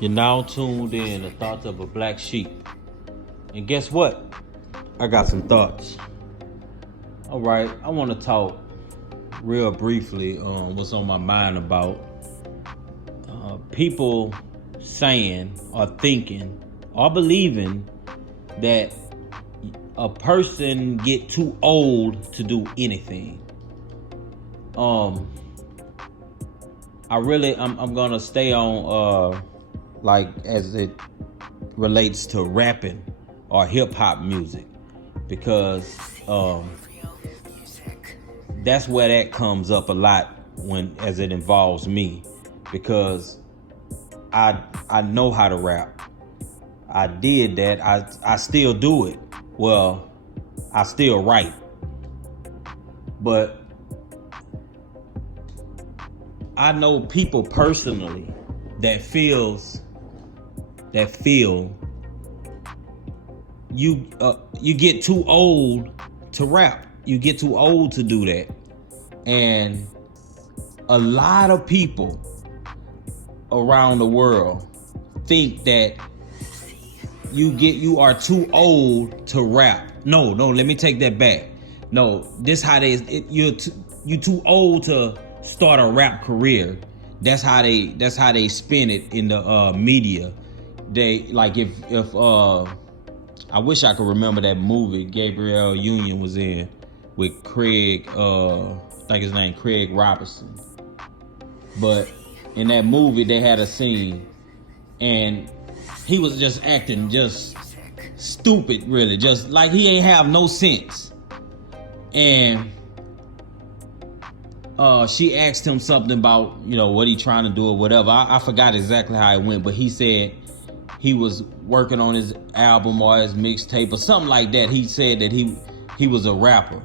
You're now tuned in to Thoughts of a Black Sheep. And guess what? I got some thoughts. All right, I want to talk real briefly on what's on my mind about people saying or thinking or believing that a person get too old to do anything. I'm gonna stay on like as it relates to rapping or hip hop music, because that's where that comes up a lot when as it involves me, because I know how to rap. I did that. I still do it. Well, I still write. But I know people personally that feel you get too old to rap. You get too old to do that. And a lot of people around the world think that you are too old to rap. No, let me take that back. No, this how you too old to start a rap career. That's how they spin it in the media. They like if I wish I could remember that movie Gabrielle Union was in with Craig, I think his name Craig Robinson. But in that movie they had a scene and he was just acting just stupid, really, just like he ain't have no sense. And she asked him something about, what he trying to do or whatever. I forgot exactly how it went, but he said he was working on his album or his mixtape or something like that. He said that he was a rapper.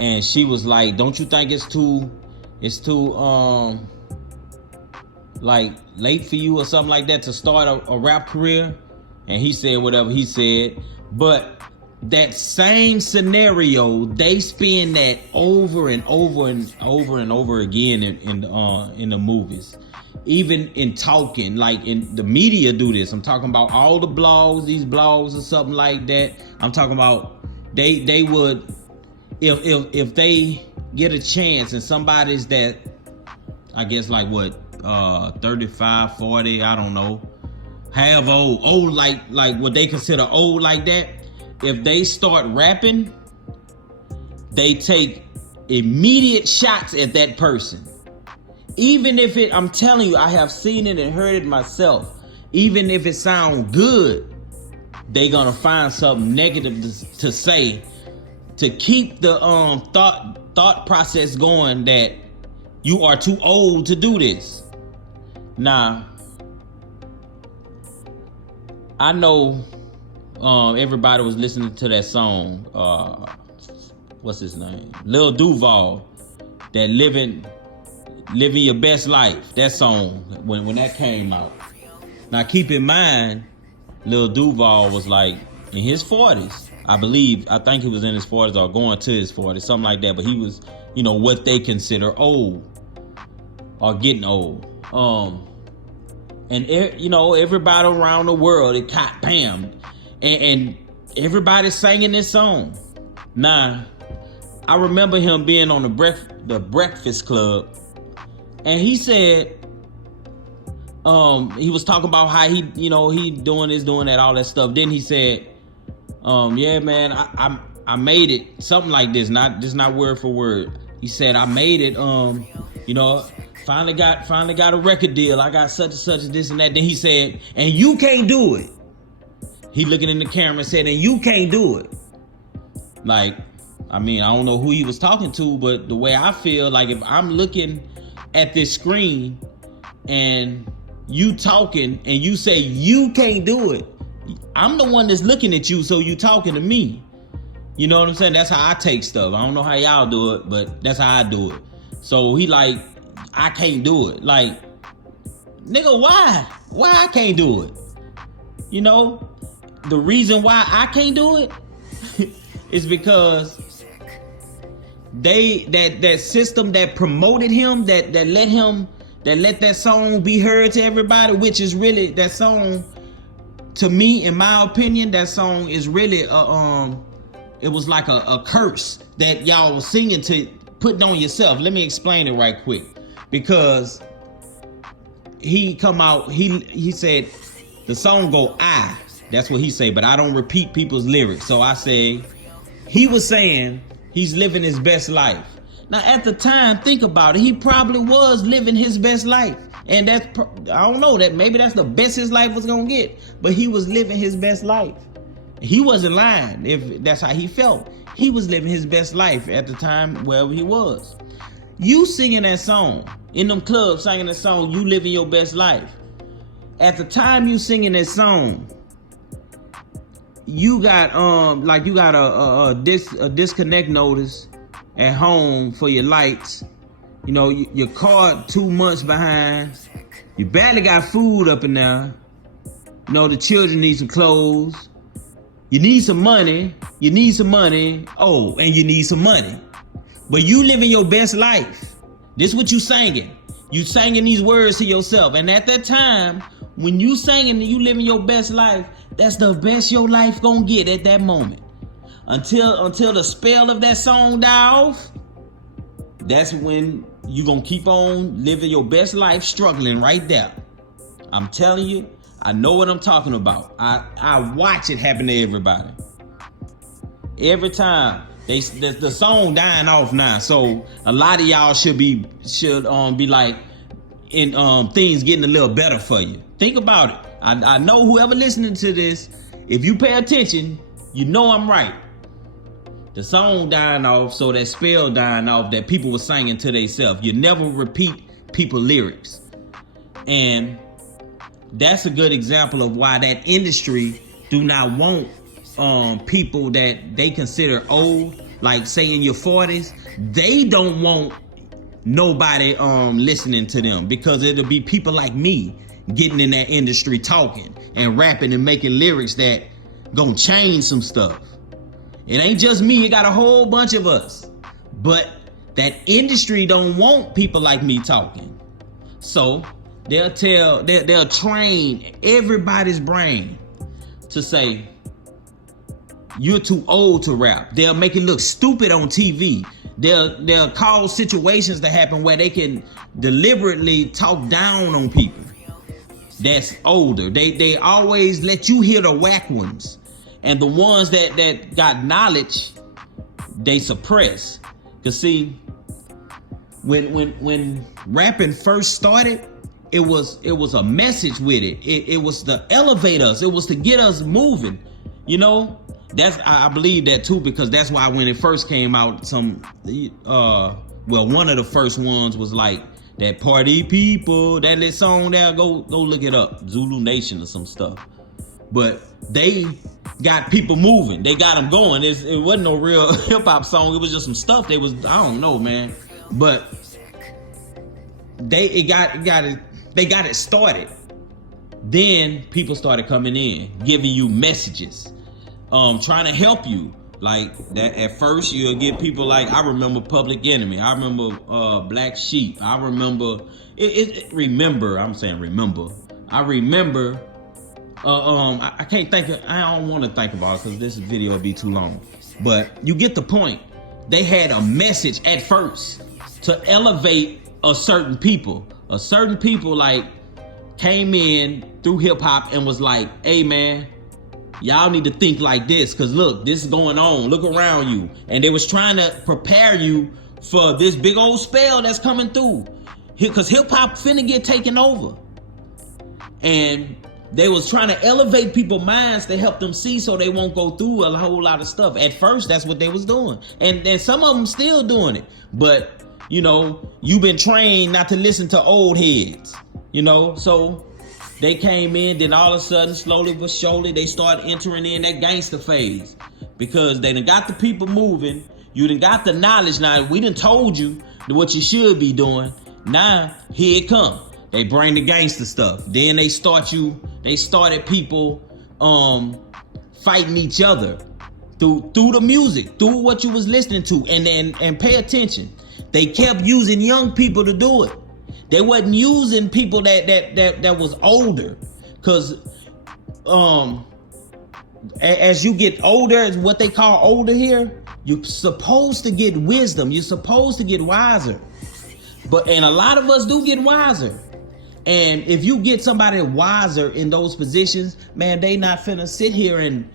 And she was like, don't you think it's too like late for you or something like that to start a rap career? And he said whatever he said. But that same scenario, they spin that over and over and over and over again in the movies. Even in talking, like in the media do this. I'm talking about all the blogs, these blogs or something like that. I'm talking about they would, if they get a chance and somebody's that, I guess like what, 35, 40, I don't know, have old like what they consider old like that. If they start rapping, they take immediate shots at that person. Even if I'm telling you, I have seen it and heard it myself. Even if it sounds good, they gonna find something negative to say to keep the thought process going that you are too old to do this. Now, I know everybody was listening to that song. What's his name? Lil Duval, that living your best life. That song when that came out. Now keep in mind, Lil Duval was like in his 40s. I think he was in his 40s or going to his 40s, something like that. But he was, what they consider old or getting old. And everybody around the world, it caught Pam, and everybody's singing this song. Now, I remember him being on the Breakfast Club, and he said, he was talking about how he doing this, doing that, all that stuff. Then he said, yeah, man, I made it, something like this, not word for word. He said, I made it, finally got a record deal. I got such and such and this and that. Then he said, and you can't do it. He looking in the camera and said, and you can't do it. Like, I don't know who he was talking to, but the way I feel, like if I'm looking at this screen and you talking and you say you can't do it, I'm the one that's looking at you, so you talking to me. You know what I'm saying? That's how I take stuff. I don't know how y'all do it, but that's how I do it. So he like, I can't do it. Like, nigga, why? Why I can't do it? The reason why I can't do it is because that system that promoted him, that let him that let that song be heard to everybody, which is really that song. To me, in my opinion, that song is really it was like a curse that y'all was singing to putting on yourself. Let me explain it right quick, because he come out, he said the song go I. That's what he say, but I don't repeat people's lyrics. So I say he was saying he's living his best life. Now at the time, think about it. He probably was living his best life. And that's, I don't know, that maybe that's the best his life was gonna get. But he was living his best life. He wasn't lying if that's how he felt. He was living his best life at the time wherever he was. You singing that song, in them clubs singing that song, you living your best life. At the time you singing that song, you got a disconnect notice at home for your lights. You know, your car 2 months behind. You barely got food up in there. You know, the children need some clothes. You need some money. Oh, and you need some money. But you living your best life. This is what you singing. You singing these words to yourself. And at that time, when you singing and you living your best life, that's the best your life gonna get at that moment. Until the spell of that song die off, that's when you gonna keep on living your best life, struggling right there. I'm telling you, I know what I'm talking about. I watch it happen to everybody. Every time the song dying off now, so a lot of y'all should be like, in things getting a little better for you. Think about it. I know whoever listening to this, if you pay attention, you know I'm right. The song dying off, so that spell dying off that people were singing to themselves. You never repeat people's lyrics. And that's a good example of why that industry do not want people that they consider old, like say in your 40s. They don't want nobody listening to them, because it'll be people like me getting in that industry talking and rapping and making lyrics that gonna change some stuff. It ain't just me, it got a whole bunch of us. But that industry don't want people like me talking. So they'll train everybody's brain to say, you're too old to rap. They'll make it look stupid on TV. They'll cause situations to happen where they can deliberately talk down on people that's older. They always let you hear the whack ones. And the ones that got knowledge, they suppress. Cause see, when rapping first started, it was a message with it. It was to elevate us. It was to get us moving. You know, I believe that too, because that's why when it first came out, one of the first ones was like that Party People, that little song there. Go look it up, Zulu Nation or some stuff. But they got people moving. They got them going. It wasn't no real hip hop song. It was just some stuff. I don't know, man. But they got it started. Then people started coming in, giving you messages, trying to help you. Like that. At first, you'll get people like, I remember Public Enemy. I remember Black Sheep. I remember. I remember. I can't think of, I don't want to think about it because this video will be too long. But you get the point. They had a message at first to elevate a certain people. A certain people like came in through hip hop and was like, hey man, y'all need to think like this, because look, this is going on. Look around you. And they was trying to prepare you for this big old spell that's coming through. Because hip hop finna get taken over. And they was trying to elevate people's minds to help them see so they won't go through a whole lot of stuff. At first, that's what they was doing. And some of them still doing it. But, you know, you've been trained not to listen to old heads, you know. So they came in, then all of a sudden, slowly but surely, they started entering in that gangster phase. Because they done got the people moving. You done got the knowledge. Now, we done told you what you should be doing. Now, here it come. They bring the gangster stuff. Then they started people fighting each other through the music, through what you was listening to. And pay attention. They kept using young people to do it. They wasn't using people that was older, because as you get older, what they call older here, you're supposed to get wisdom. You're supposed to get wiser. And a lot of us do get wiser. And if you get somebody wiser in those positions, man, they not finna sit here and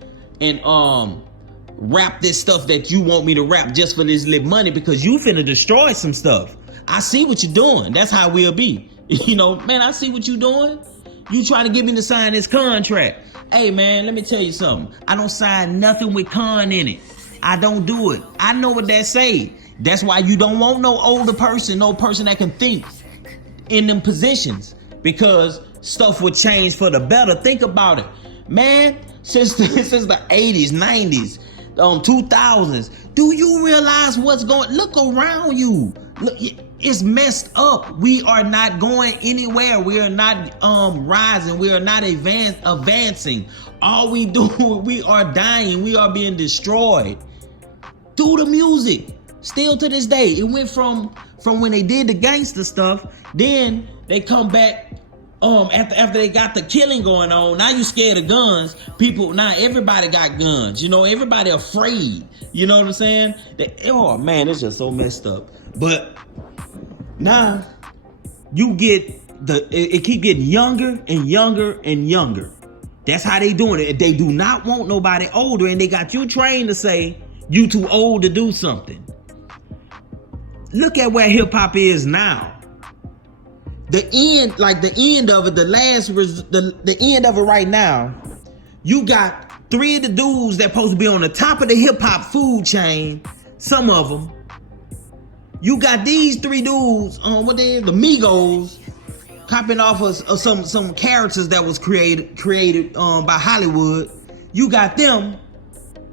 rap this stuff that you want me to rap just for this little money, because you finna destroy some stuff. I see what you're doing. That's how we'll be. You know, man, I see what you're doing. You trying to get me to sign this contract. Hey, man, let me tell you something. I don't sign nothing with con in it. I don't do it. I know what that say. That's why you don't want no older person, no person that can think in them positions, because stuff would change for the better. Think about it, man. Since the 80s, 90s, 2000s, do you realize what's going? Look around you. Look, it's messed up. We are not going anywhere. We are not rising. We are not advancing. All we do, we are dying. We are being destroyed through the music. Still to this day, it went from when they did the gangster stuff. Then they come back after they got the killing going on. Now you scared of guns. People, now everybody got guns. You know, everybody afraid. You know what I'm saying? Oh man, it's just so messed up. But now you get it keep getting younger and younger and younger. That's how they doing it. They do not want nobody older, and they got you trained to say you too old to do something. Look at where hip hop is now. The end of it, the end of it right now, you got 3 of the dudes that supposed to be on the top of the hip hop food chain, some of them. You got these 3 dudes on the Migos, copying off of some characters that was created by Hollywood. You got them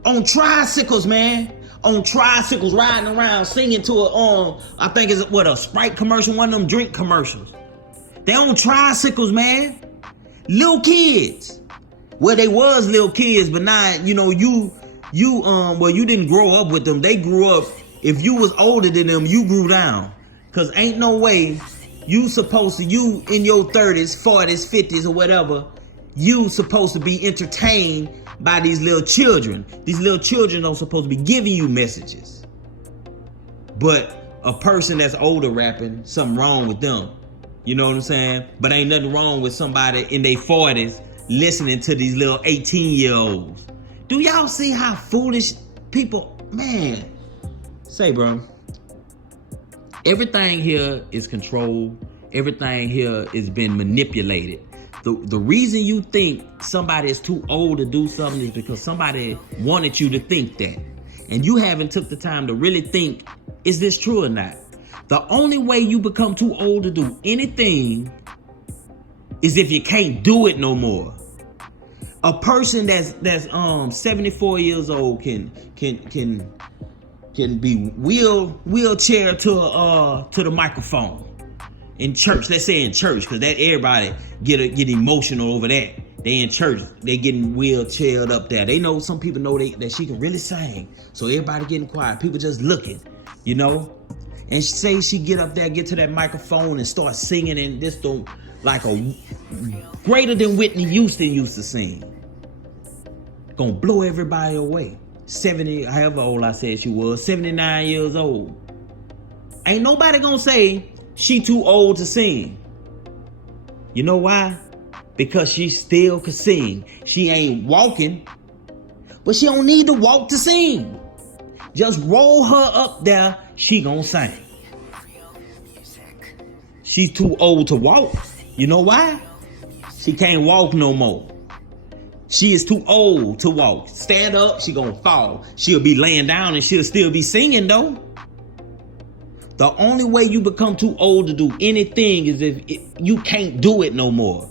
on tricycles, man. On tricycles, riding around, singing to I think it's a Sprite commercial, one of them drink commercials. They on tricycles, man. Little kids. Well, they was little kids, but now, you know, you didn't grow up with them. They grew up. If you was older than them, you grew down. Cause ain't no way you in your 30s, 40s, 50s, or whatever, you supposed to be entertained by these little children. These little children don't supposed to be giving you messages. But a person that's older rapping, something wrong with them. You know what I'm saying? But ain't nothing wrong with somebody in their 40s listening to these little 18-year-olds. Do y'all see how foolish people, man? Say, bro, everything here is controlled. Everything here is been manipulated. The reason you think somebody is too old to do something is because somebody wanted you to think that. And you haven't took the time to really think, is this true or not? The only way you become too old to do anything is if you can't do it no more. A person that's 74 years old can be wheelchair to the microphone. In church, let's say in church, because that everybody get emotional over that. They in church, they getting wheelchaired up there. They know, some people know that she can really sing, so everybody getting quiet. People just looking, you know. And say she get up there, get to that microphone and start singing, and this don't like a greater than Whitney Houston used to sing. Gonna blow everybody away. 70, however old I said she was, 79 years old. Ain't nobody gonna say she too old to sing. You know why? Because she still can sing. She ain't walking, but she don't need to walk to sing. Just roll her up there, she gonna sing. She's too old to walk. You know why? She can't walk no more. She is too old to walk. Stand up, she gonna fall. She'll be laying down and she'll still be singing though. The only way you become too old to do anything is if you can't do it no more.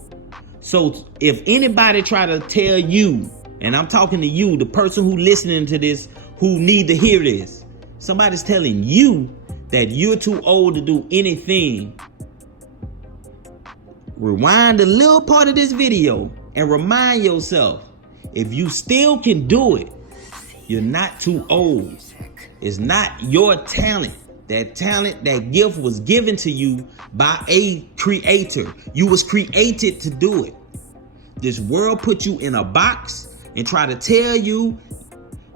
So if anybody try to tell you, and I'm talking to you, the person who listening to this, who need to hear this, somebody's telling you that you're too old to do anything, rewind a little part of this video and remind yourself, if you still can do it, you're not too old. It's not your talent. That talent, that gift was given to you by a creator. You was created to do it. This world put you in a box and try to tell you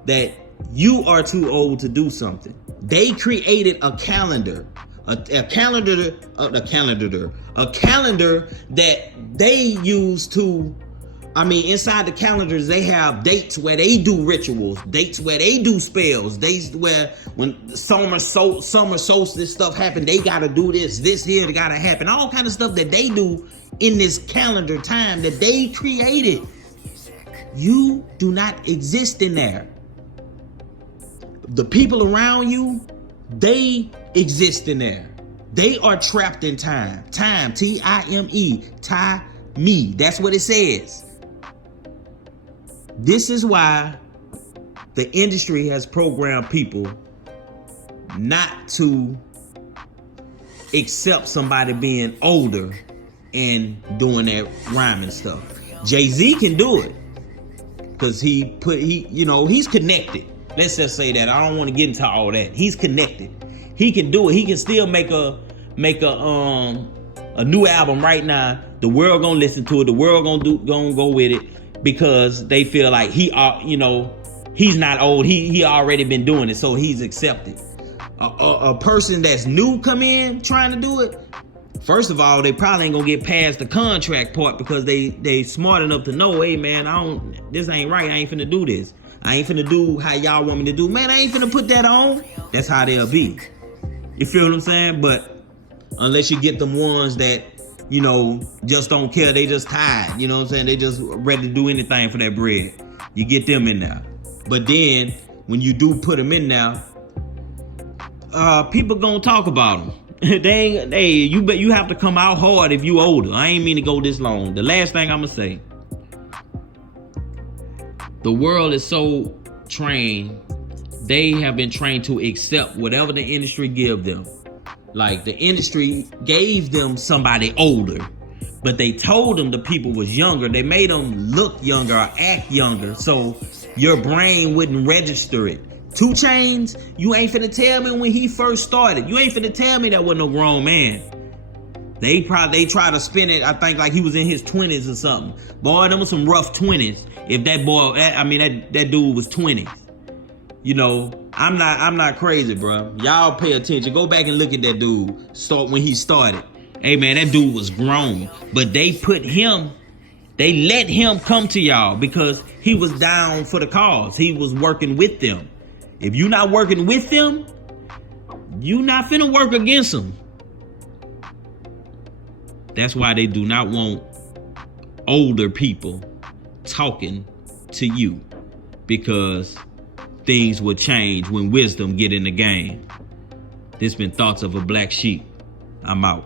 that you are too old to do something. They created a calendar, a calendar that they use to, inside the calendars, they have dates where they do rituals, dates where they do spells, dates where when summer solstice stuff happen, they got to do this here got to happen. All kind of stuff that they do in this calendar time that they created. You do not exist in there. The people around you, they exist in there. They are trapped in time. Time, T-I-M-E, time-me. That's what it says. This is why the industry has programmed people not to accept somebody being older and doing that rhyming stuff. Jay-Z can do it because he's connected. Let's just say that. I don't want to get into all that. He's connected. He can do it. He can still make a new album right now. The world gonna listen to it. The world gonna go with it because they feel like he's not old. He already been doing it, so he's accepted. A person that's new come in trying to do it. First of all, they probably ain't gonna get past the contract part because they smart enough to know, hey man, this ain't right. I ain't finna do this. I ain't finna do how y'all want me to do. Man, I ain't finna put that on. That's how they'll be. You feel what I'm saying? But unless you get them ones that, just don't care. They just tired. You know what I'm saying? They just ready to do anything for that bread. You get them in there. But then when you do put them in there, people gonna talk about them. You have to come out hard if you older. I ain't mean to go this long. The last thing I'm gonna say. The world is so trained, they have been trained to accept whatever the industry give them. Like the industry gave them somebody older, but they told them the people was younger. They made them look younger or act younger, so your brain wouldn't register it. 2 Chainz, you ain't finna tell me when he first started. You ain't finna tell me that wasn't no grown man. They try to spin it, I think, like he was in his 20s or something. Boy, them was some rough 20s. If that boy, that dude was 20s. I'm not crazy, bro. Y'all pay attention. Go back and look at that dude when he started. Hey man, that dude was grown. But they let him come to y'all because he was down for the cause. He was working with them. If you not working with them, you not finna work against them. That's why they do not want older people talking to you, because things will change when wisdom get in the game. This been Thoughts of a Black Sheep. I'm out.